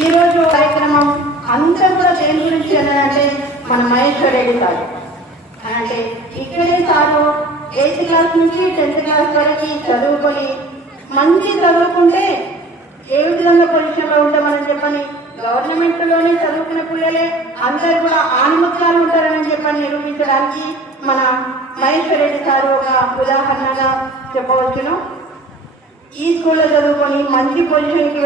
ఈరోజు కార్యక్రమం అంతా కూడా దేని గురించి అంటే మన మహేశ్వర్ రెడ్డి సార్ అంటే ఇక్కడే సారు 8th క్లాస్ నుంచి 10th క్లాస్ వరకు చదువుకొని మంచి చదువుకుంటే ఏ విధంగా పొజిషన్లో ఉంటామని చెప్పని గవర్నమెంట్లోనే చదువుకునే పిల్లలే అందరూ కూడా ఆణిముత్యాలు ఉంటారని చెప్పని నిరూపించడానికి మన మహేశ్వర్ రెడ్డి సార్ ఒక ఉదాహరణగా చెప్పవచ్చును. ఈ స్కూల్లో చదువుకొని మంచి పొజిషన్కి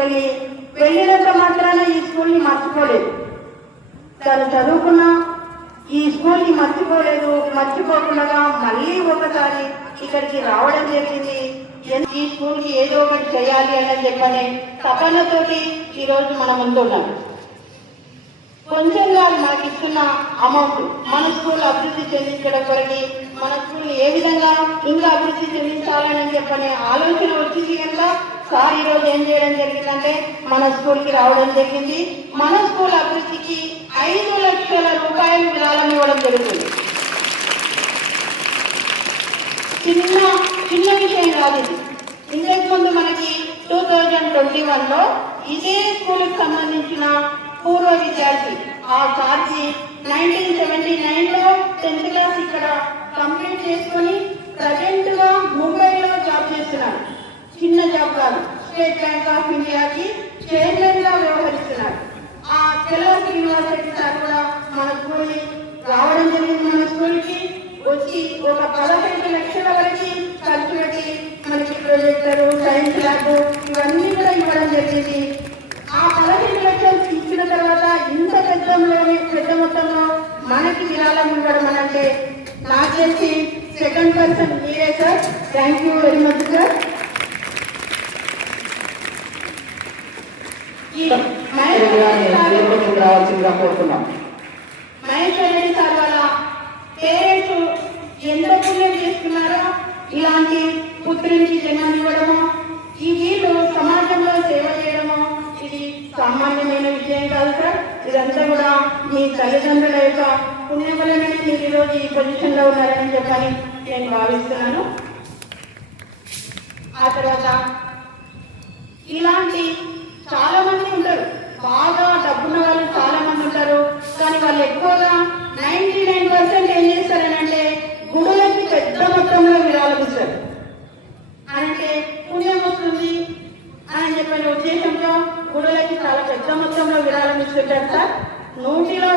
వెళ్ళినంత మాత్రాన ఈ స్కూల్ని మర్చిపోలేదు. తను చదువుకున్న ఈ స్కూల్ని మర్చిపోకుండా మళ్ళీ ఒకసారి ఇక్కడికి రావడం జరిగింది. ఈ స్కూల్కి ఏదో ఒకటి చేయాలి అని చెప్పని తపనతోటి ఈరోజు మనం ముందున్నాం. కొంచెంగా మనకి ఇస్తున్న అమౌంట్ మన స్కూల్ అభివృద్ధి చెందించడం కొరకు మన స్కూల్ ఏ విధంగా ఇంకా అభివృద్ధి చెందించాలని చెప్పనే ఆలోచన వచ్చింది కనుక సార్ ఈరోజు ఏం చేయడం జరిగిందంటే మన స్కూల్కి రావడం జరిగింది. మన స్కూల్ అభివృద్ధికి 5 లక్షల రూపాయలు విరాళం ఇవ్వడం జరుగుతుంది. చిన్న విషయం కాదు ఇది. ఇంతకుముందు మనకి 2021లో ఇదే స్కూల్కి సంబంధించిన పూర్వ విద్యార్థి ఆ సార్కి 1979లో 10th క్లాస్ ఇక్కడ కంప్లీట్ చేసుకొని ప్రజెంట్ గా ముంబైలో జాబ్ చేస్తున్నాడు. చిన్న జాబ్ కాదు, స్టేట్ బ్యాంక్ ఆఫ్ ఇండియాకి చైర్మన్ గా వ్యవహరిస్తున్నాడు. ఆ కెలాస్ యూనివర్సిటీ సార్ కూడా మన స్కూల్ రావడం జరిగింది. మన స్కూల్ కి వచ్చి ఒక 15 లక్షల వరకు ఖర్చు పెట్టి మనకి ప్రొజెక్టర్, సైన్స్ ల్యాబ్ ఇవన్నీ కూడా ఇవ్వడం జరిగింది. ఆ 15 లక్షలు ఇచ్చిన తర్వాత ఇంత పెద్ద మొత్తంలో మనకి విరాళం ఇవ్వడం అంటే నాకు తెలిసి సెకండ్ పర్సన్ మీరే sir. Thank you very much sir. Maheshwar Reddy sir వాళ్ళ పేరెంట్స్ ఎంత పుణ్యం చేస్తున్నారో ఇలాంటి పుత్రునికి జన్మనివ్వడము, ఈ వీళ్ళు సమాజంలో సేవ చేయడము ఇది సామాన్యమైన విషయం కాదు సార్. ఇదంతా కూడా మీ తల్లిదండ్రుల యొక్క పుణ్యం వల్లనే మీరు ఈరోజు ఈ పొజిషన్ లో ఉన్నారని చెప్పని నేను భావిస్తున్నాను. ఆ తర్వాత ఇలాంటి చాలా మంది ఉంటారు, బాగా డబ్బున్న వాళ్ళు చాలా మంది ఉంటారు. కానీ వాళ్ళు ఎక్కువగా 99% ఏం చేస్తారనంటే గుడులకి పెద్ద మొత్తంలో విరాళం ఇస్తారు. అంటే పుణ్యం వస్తుంది అని చెప్పిన ఉద్దేశంతో గుడులకి చాలా పెద్ద మొత్తంలో విరాళం ఇస్తుంటారు సార్. 100లో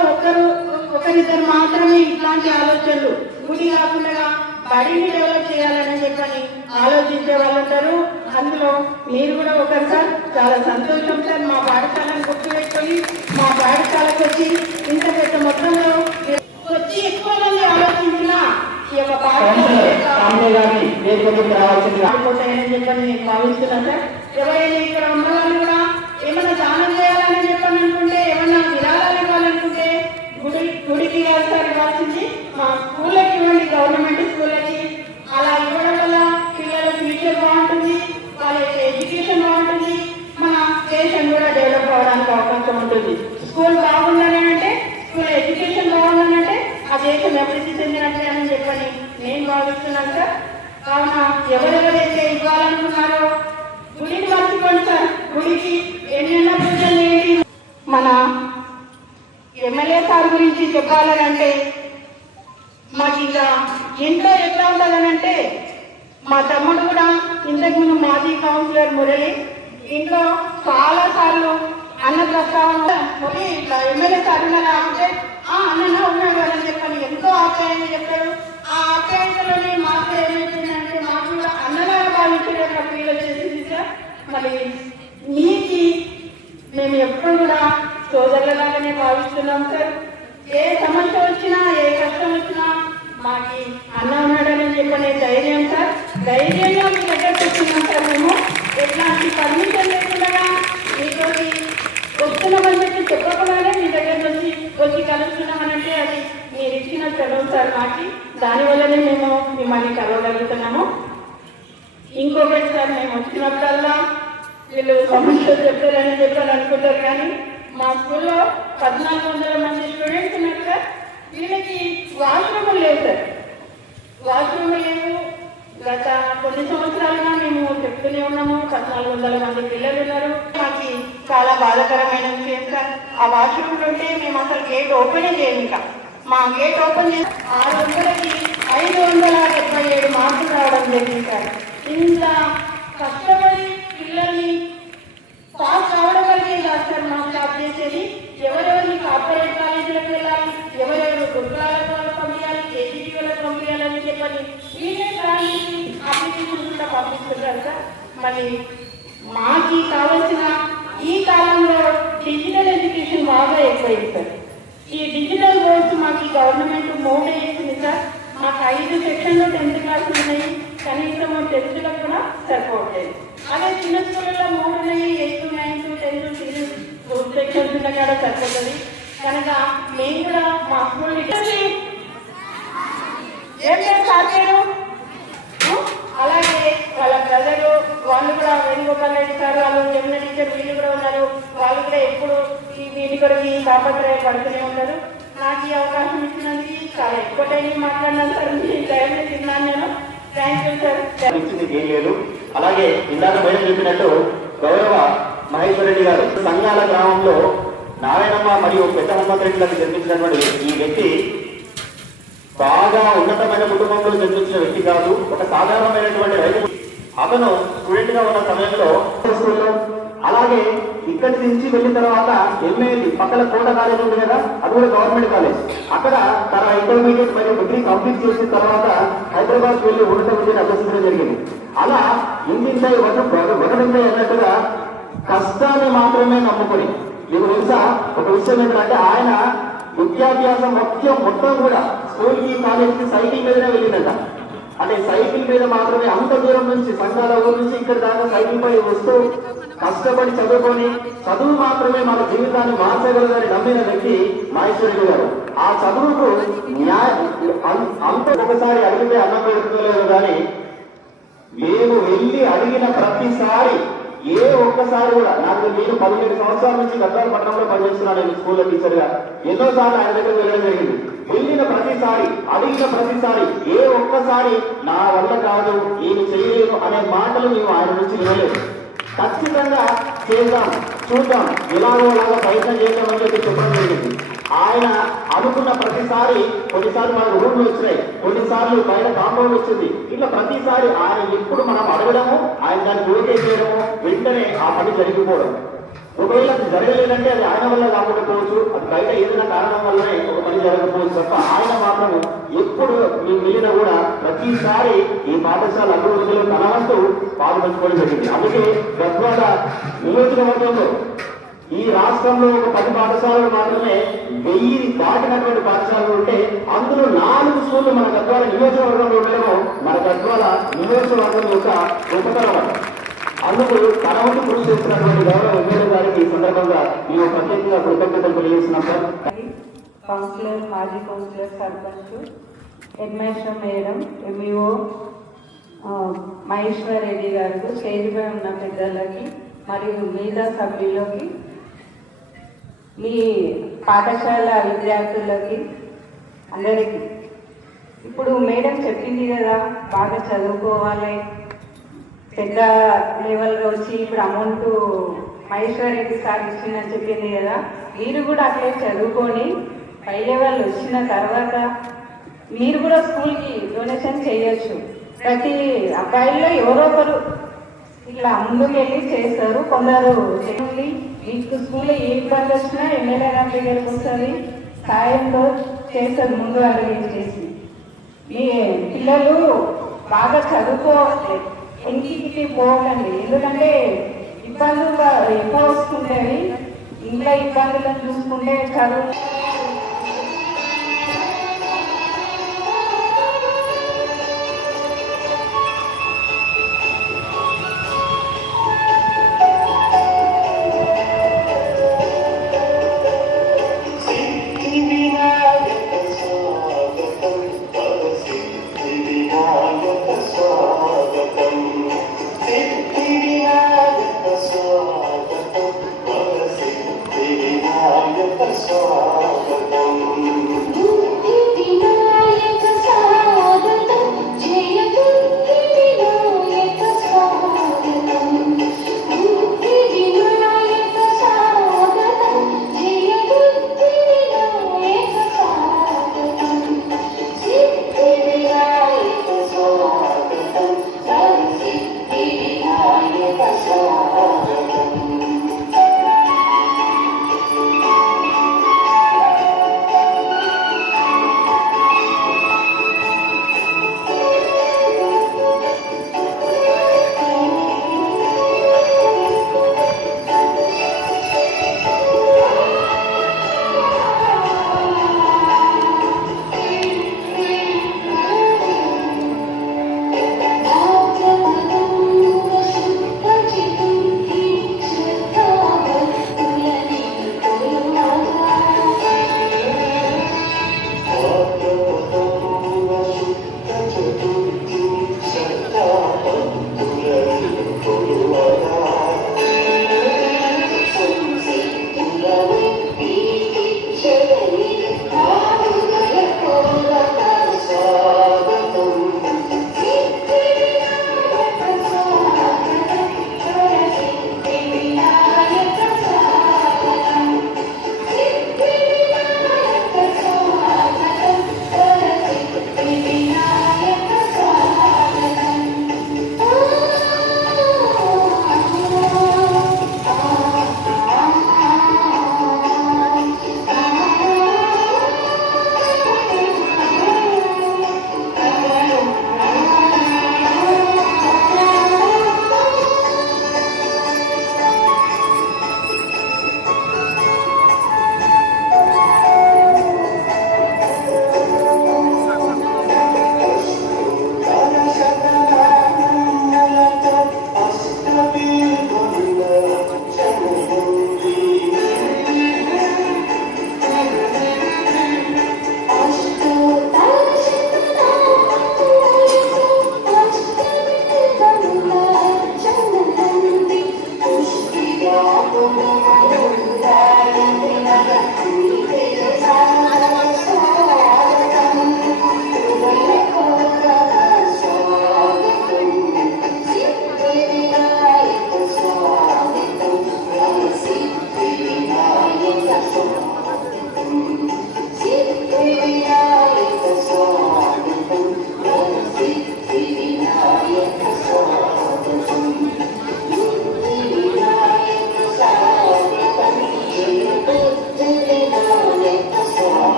ఒకరిద్దరు మాత్రమే ఇట్లాంటి ఆలోచనలు, గుడి కాకుండా బడిని డెవలప్ చేయాలని చెప్పని ఆలోచించే వాళ్ళు ఉంటారు. అందులో మీరు కూడా ఒకరు సార్. చాలా సంతోషం సార్. మా పాఠశాలను గుర్తుపెట్టుకొని మా పాఠశాలకు వచ్చి ఇంత పెద్ద మొత్తంలో వచ్చి ఎక్కువ మంది ఆలోచించిన ఈ యొక్క పాఠశాలని చెప్పని నేను భావిస్తున్నాను సార్. ఎవరైనా ఇక్కడ ఉన్న వాళ్ళు కూడా ఏమైనా దానం చేయాలని చెప్పని అనుకుంటే, ఏమన్నా విరాళాలు ఇవ్వాలనుకుంటే గుడికి సార్ ఇవ్వాల్సింది మా స్కూళ్ళకి ఇవ్వండి, గవర్నమెంట్ స్కూళ్ళకి. అలా ఇవ్వడం వల్ల పిల్లల ఫ్యూచర్ బాగుంటుంది, వాళ్ళ యొక్క ఎడ్యుకేషన్ బాగుంటుంది, మన దేశం కూడా డెవలప్ అవ్వడానికి అవకాశం ఉంటుంది. స్కూల్ బాగుందని అంటే, స్కూల్ ఎడ్యుకేషన్ బాగుందని అంటే ఆ దేశం అభివృద్ధి చెందినట్లే అని చెప్పని నేను భావిస్తున్నాను సార్. కావున ఎవరెవరైతే ఇవ్వాలనుకున్నారో గుడిని మర్చిపోండి సార్. గుడికి ఎన్నెన్నో పూజలు చేయండి. మన ఎమ్మెల్యే సార్ గురించి చెప్పాలనంటే మాకు ఇంకా ఎంతో ఎట్లా ఉంటుందనంటే, మా తమ్ముడు కూడా ఇంతకుముందు మాజీ కౌన్సిలర్ మురళి ఇంట్లో చాలా సార్లు అన్న ప్రస్తావన ఇట్లా ఎమ్మెల్యే సార్ ఉన్నారా అంటే అన్న ఉన్నాడు అని చెప్పని ఎంతో ఆప్యాయంగా చెప్పాడు. ఆ ఆప్యాయతలోనే మాకు ఏమైతుందంటే మాకు కూడా అన్నలాగా భావించే ఫీల్ వచ్చేసింది సార్. మరి మీకు మేము ఎప్పుడు కూడా సోదరులలాగానే భావిస్తున్నాం సార్. ఏ సమస్య వచ్చినా, ఏ కష్టం వచ్చినా మాకి అన్న ఉన్నాడని చెప్పనే ధైర్యం సార్. ధైర్యంగా మీ దగ్గరకు వచ్చినాం సార్. మేము ఎట్లాంటి పర్మిషన్ లేకుండా మీతో వస్తున్నామని చెప్పకుండానే మీ దగ్గర నుంచి వచ్చి కలుస్తున్నామనంటే అది మీరు ఇచ్చిన చదువు సార్ మాకి. దానివల్లనే మేము మిమ్మల్ని కలవగలుగుతున్నాము. ఇంకొకటి సార్, మేము వచ్చినప్పుడల్లా వీళ్ళు సమస్యలు చెప్తారని చెప్పని అనుకుంటారు, కానీ మా స్కూల్లో 1400 మంది స్టూడెంట్స్ ఉన్నారు సార్. వీళ్ళకి వాష్రూములు లేవు సార్. వాష్రూములు లేవు, గత కొన్ని సంవత్సరాలుగా మేము చెప్తూనే ఉన్నాము. 1400 మంది పిల్లలు ఉన్నారు. మాకు చాలా బాధాకరమైన విషయం సార్. ఆ వాష్రూమ్ ఉంటే మేము అసలు గేట్ ఓపెన్ చేయము. ఇంకా మా గేట్ ఓపెన్ చేసి 600కి 577 మార్కులు రావడం జరిగింది సార్. ఇంత కష్టపడి పిల్లల్ని పాస్ కావడం వల్లే కాదు సార్ మాకు జాబ్ చేసేది. ఎవరెవరిని కార్పొరేట్ కాలేజీలకు వెళ్ళాలి, ఎవరెవరు గురుకులాలకు పంపించాలి, కేజీటీ వాళ్ళకి పంపించాలని చెప్పని వీళ్ళే దాన్ని అప్లికేషన్ కూడా పంపిస్తున్నారు సార్. మరి మాకు కావాల్సిన ఈ కాలంలో డిజిటల్ ఎడ్యుకేషన్ బాగా ఎక్కువైంది సార్. ఈ డిజిటల్ బోర్డ్స్ మాకు ఈ గవర్నమెంట్ 3 ఇచ్చింది సార్. మాకు 5 సెక్షన్లు 10th క్లాస్ ఉన్నాయి. కనీసం 10th లో కూడా సరిపోవట్లేదు. అదే చిన్న స్కూళ్ళలో 3 ఉన్నాయి, 8th, 9th, 10th సెక్షన్స్ ఉన్న కూడా సరిపోతుంది. కనుక మేము కూడా మా స్కూల్ ఏం లేదు సార్ పేరు. అలాగే వాళ్ళ బ్రదరు వాళ్ళు కూడా వేణుగోపాల్ రెడ్డి సార్, వాళ్ళు జమున టీచర్, వీళ్ళు కూడా ఉన్నారు. వాళ్ళు కూడా ఎప్పుడు ఈ వీటి కొరకు తాపత్రయం పడుతూనే ఉన్నారు. నాకు ఈ అవకాశం ఇచ్చినందుకు చాలా ఎక్కువ టైం మాట్లాడినాను సార్. మీ టైం తిన్నాను నేను. Thank you sir. ఏం లేదు. అలాగే ఇందాక మేడం చెప్పినట్టు గౌరవ మహేశ్వర్ రెడ్డి గారు సంఘాల గ్రామంలో నారాయణమ్మ మరియు పెద్ద హనుమంత్ రెడ్డిలకు జన్మించినటువంటి ఈ వ్యక్తి బాగా ఉన్నతమైన కుటుంబంలో జన్మించిన వ్యక్తి కాదు. ఒక సాధారణమైనటువంటి రైతు. అతను స్టూడెంట్ గా ఉన్న సమయంలో స్కూల్లో, అలాగే ఇక్కడి నుంచి వెళ్ళిన తర్వాత ఎంఏది పక్కన కోట కాలేజ్ ఉంది కదా, అది కూడా గవర్నమెంట్ కాలేజ్. అక్కడ తన ఇంటర్మీడియట్ మరియు డిగ్రీ కంప్లీట్ చేసిన తర్వాత హైదరాబాద్ వెళ్ళి ఉన్నత విద్యను అభ్యసించడం జరిగింది. అలా ఇంటింటై వదలంపై అన్నట్టుగా కష్టాన్ని మాత్రమే నమ్ముకొని, మీకు తెలుసా ఒక విషయం ఏంటంటే ఆయన విద్యాభ్యాసం మొత్తం కూడా స్కూల్కి కాలేజ్కి సైకిల్ మీదనే వెళ్ళిందట. అంటే సైకిల్ మీద మాత్రమే అంత దూరం నుంచి సంఘాల ఊరు నుంచి ఇక్కడ దాకా సైకిల్ పై వస్తూ కష్టపడి చదువుకొని చదువు మాత్రమే మన జీవితాన్ని మార్చగలదని నమ్మిన వ్యక్తి మహేశ్వరుడు గారు. ఆ చదువుకు అంత ఒకసారి అడిగితే అన్నం పెడుతుందో కానీ మేము వెళ్ళి అడిగిన ప్రతిసారి ఏ ఒక్కసారి కూడా, నాకు నేను 17 సంవత్సరాల నుంచి గద్వాల పట్టణంలో పనిచేస్తున్నాను. నేను స్కూల్లో టీచర్ గా ఎన్నోసార్లు ఆయన దగ్గర వెళ్ళడం జరిగింది. వెళ్ళిన ప్రతిసారి, అడిగిన ప్రతిసారి ఏ ఒక్కసారి నా వల్ల కాదు, నేను చేయలేను అనే మాటలు మేము ఆయన నుంచి వినలేదు. ఖచ్చితంగా చేద్దాం, చూద్దాం, ఇలాగో ప్రయత్నం చేద్దామని చెప్పి చెప్పడం జరిగింది. ఆయన అనుకున్న ప్రతిసారి, కొన్నిసార్లు మనకు రూమ్లు వచ్చినాయి, కొన్నిసార్లు బయట కాంపౌండ్ వచ్చింది. ఇట్లా ప్రతిసారి ఆయన ఎప్పుడు మనం అడగడము, ఆయన దాన్ని ఓకే చేయడము, వెంటనే ఆ పని జరిగిపోవడం. ఒకవేళ అది జరగలేదంటే అది ఆయన వల్ల కాకపోవచ్చు, అది బయట ఏదైనా కారణం వల్లనే ఒక పని జరగకపోవచ్చు తప్ప ఆయన మాత్రం ఎప్పుడు మేము వెళ్ళినా కూడా ప్రతిసారి ఈ పాఠశాల అభివృద్ధిలో తన వంతు పాల్పంచుకోవడం జరిగింది. అందుకే గద్వాల నియోజకవర్గంలో ఈ రాష్ట్రంలో ఒక 10 పాఠశాలలు మాత్రమే 1000 దాటినటువంటి పాఠశాలలు ఉంటే అందులో 4 స్కూళ్లు మన గద్వాల నియోజకవర్గంలో ఉండడం మన గద్వాల నియోజకవర్గం యొక్క గొప్పతనం. అందుకు తన వంతు కృషి చేస్తున్నటువంటి గౌరవ ఎమ్మెల్యే గారికి ఈ సందర్భంగా మేము ప్రత్యేకంగా కృతజ్ఞతలు తెలియజేస్తున్నాం సార్. కౌన్సిలర్, మాజీ councillor, sarpanch, headmaster madam, MEO Maheshwar Reddy గారికి, స్టేజ్ పై ఉన్న పెద్దలకి మరియు మిగతా సభ్యులకి, మీ పాఠశాల విద్యార్థులకి అందరికీ ఇప్పుడు మేడం చెప్పింది కదా, బాగా చదువుకోవాలి, పెద్ద లెవెల్గా వచ్చి ఇప్పుడు అమౌంట్ మహేశ్వర్ రెడ్డి సార్ ఇచ్చిందని చెప్పింది కదా, మీరు కూడా అట్లే చదువుకొని పై లెవెల్ వచ్చిన తర్వాత మీరు కూడా స్కూల్కి డొనేషన్ చేయొచ్చు. ప్రతి అబ్బాయిల్లో ఎవరో ఒకరు ఇట్లా ముందుకు వెళ్ళి చేస్తారు. కొందరు చేయండి, మీకు స్కూల్లో ఏ ఇబ్బంది వచ్చినా ఎమ్మెల్యే గారి దగ్గరికి వస్తుంది, సాయంతో చేస్తారు, ముందు అడిగేసి. మీ పిల్లలు బాగా చదువుకోవాలి, ఇంటికి పోకండి. ఎందుకంటే ఇబ్బందులు ఎక్కువ వస్తుంటాయి. ఇంట్లో ఇబ్బందులను చూసుకుంటే చదువు Swagam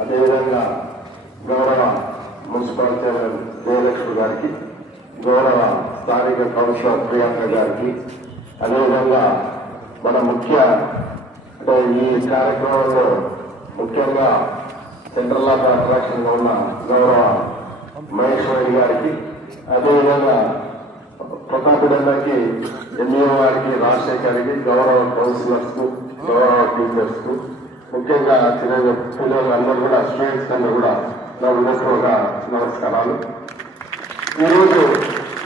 అదేవిధంగా గౌరవ మున్సిపల్ చైర్మన్ జయలక్ష్మి గారికి, గౌరవ స్థానిక కౌన్సిలర్ ప్రియాంక గారికి, అదేవిధంగా మన ముఖ్య ఈ కార్యక్రమంలో ముఖ్యంగా సెంట్రల్ ఆఫ్ అట్రాక్షన్ గా ఉన్న గౌరవ మహేష్ రెడ్డి గారికి, అదేవిధంగా ప్రతాపుడందరికి, ఎంఈఓ గారికి, రాజశేఖర్కి, గౌరవ కౌన్సిలర్స్ కు, గౌరవ టీచర్స్ కు, ముఖ్యంగా చిన్న పిల్లలు అందరూ కూడా స్టూడెంట్స్ అందరూ కూడా నా హృదయపూర్వక నమస్కారాలు. ఈరోజు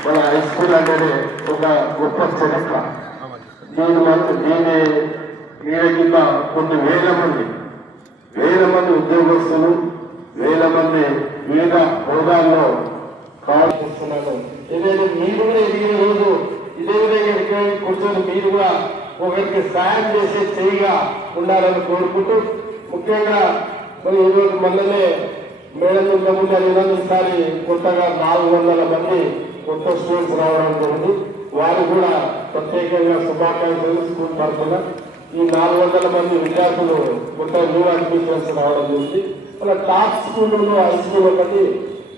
మన హై స్కూల్ అనేది ఒక గొప్ప చరిత్ర. దీని మీద కింద కొన్ని వేల మంది ఉద్యోగస్తులు, వేల మంది వివిధ హోదాల్లో కాల్ చేస్తున్నాను. ఏదైతే మీరు కూడా ఎదిగిన రోజు ఇదే విధంగా కూర్చొని మీరు కూడా ఒకరికి సాయం చేసే చేయిగా ఉండాలని కోరుకుంటూ, ముఖ్యంగా మరి ఈరోజు మొన్ననే మేడం ముందు అడిగినాను. ఈసారి కొత్తగా 400 మంది కొత్త స్టూడెంట్స్ రావడం జరిగింది. వారు కూడా ప్రత్యేకంగా శుభాకాంక్షలు స్కూల్ తరఫున. ఈ 400 మంది విద్యార్థులు కొత్త న్యూ అడ్మిషన్స్ రావడం జరిగింది. మన టాప్ స్కూల్లో హై స్కూల్ ఒకటి,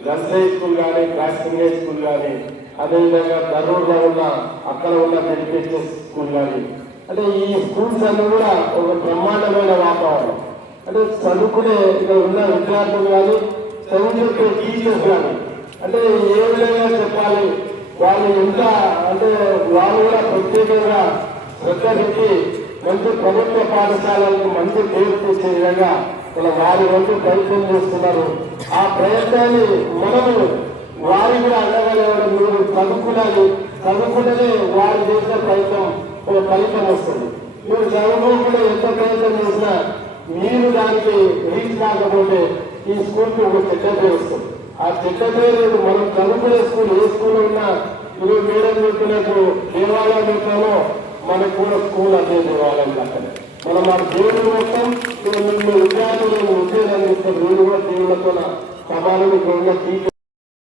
నర్సరీ స్కూల్ కానీ, క్లాసింగ్ హై స్కూల్ కానీ, అదేవిధంగా దరూర్లో ఉన్న అక్కడ ఉన్న ఎడ్యుకేషన్ స్కూల్ కానీ, అంటే ఈ స్కూల్స్ అన్ని కూడా ఒక బ్రహ్మాండమైన వాతావరణం. అంటే చదువుకునే ఇక్కడ ఉన్న విద్యార్థులు కానీ, చదువుకునే టీచర్స్ కానీ, అంటే ఏ విధంగా చెప్పాలి, వాళ్ళు ఎంత అంటే వాళ్ళు కూడా ప్రత్యేకంగా శ్రద్ధ పెట్టి మంచి ప్రభుత్వ పాఠశాలలకు మంచి పేరు తెచ్చే విధంగా ఇలా వారి వంతు ప్రయత్నం చేస్తున్నారు. ఆ ప్రయత్నాన్ని మనము వారి కూడా అండగా మీరు చదువుకున్నది చదువుకుంటేనే వారు చేసిన ప్రయత్నం ఒక ఫలితం వస్తుంది. మీరు చదువుకోకుండా ఎంత ప్రయత్నం చేసినా మీరు దానికి రీచ్ కాకపోతే ఈ స్కూల్కి ఒక చెడ్డ పేరు వస్తుంది. ఆ చెడ్డ పేరు మనం చదువుకునే స్కూల్ ఏ స్కూల్ ఉన్నా ఇది మేడం చెప్పినప్పుడు దేవాలయం పెట్టాలో మనకు కూడా స్కూల్ అదే దేవాలయం అక్కడ మనం ఆ దేవుడు మొత్తం విద్యార్థులను ఉద్యోగాలు ఇస్తే మీరు కూడా దేవుళ్ళతో సమానం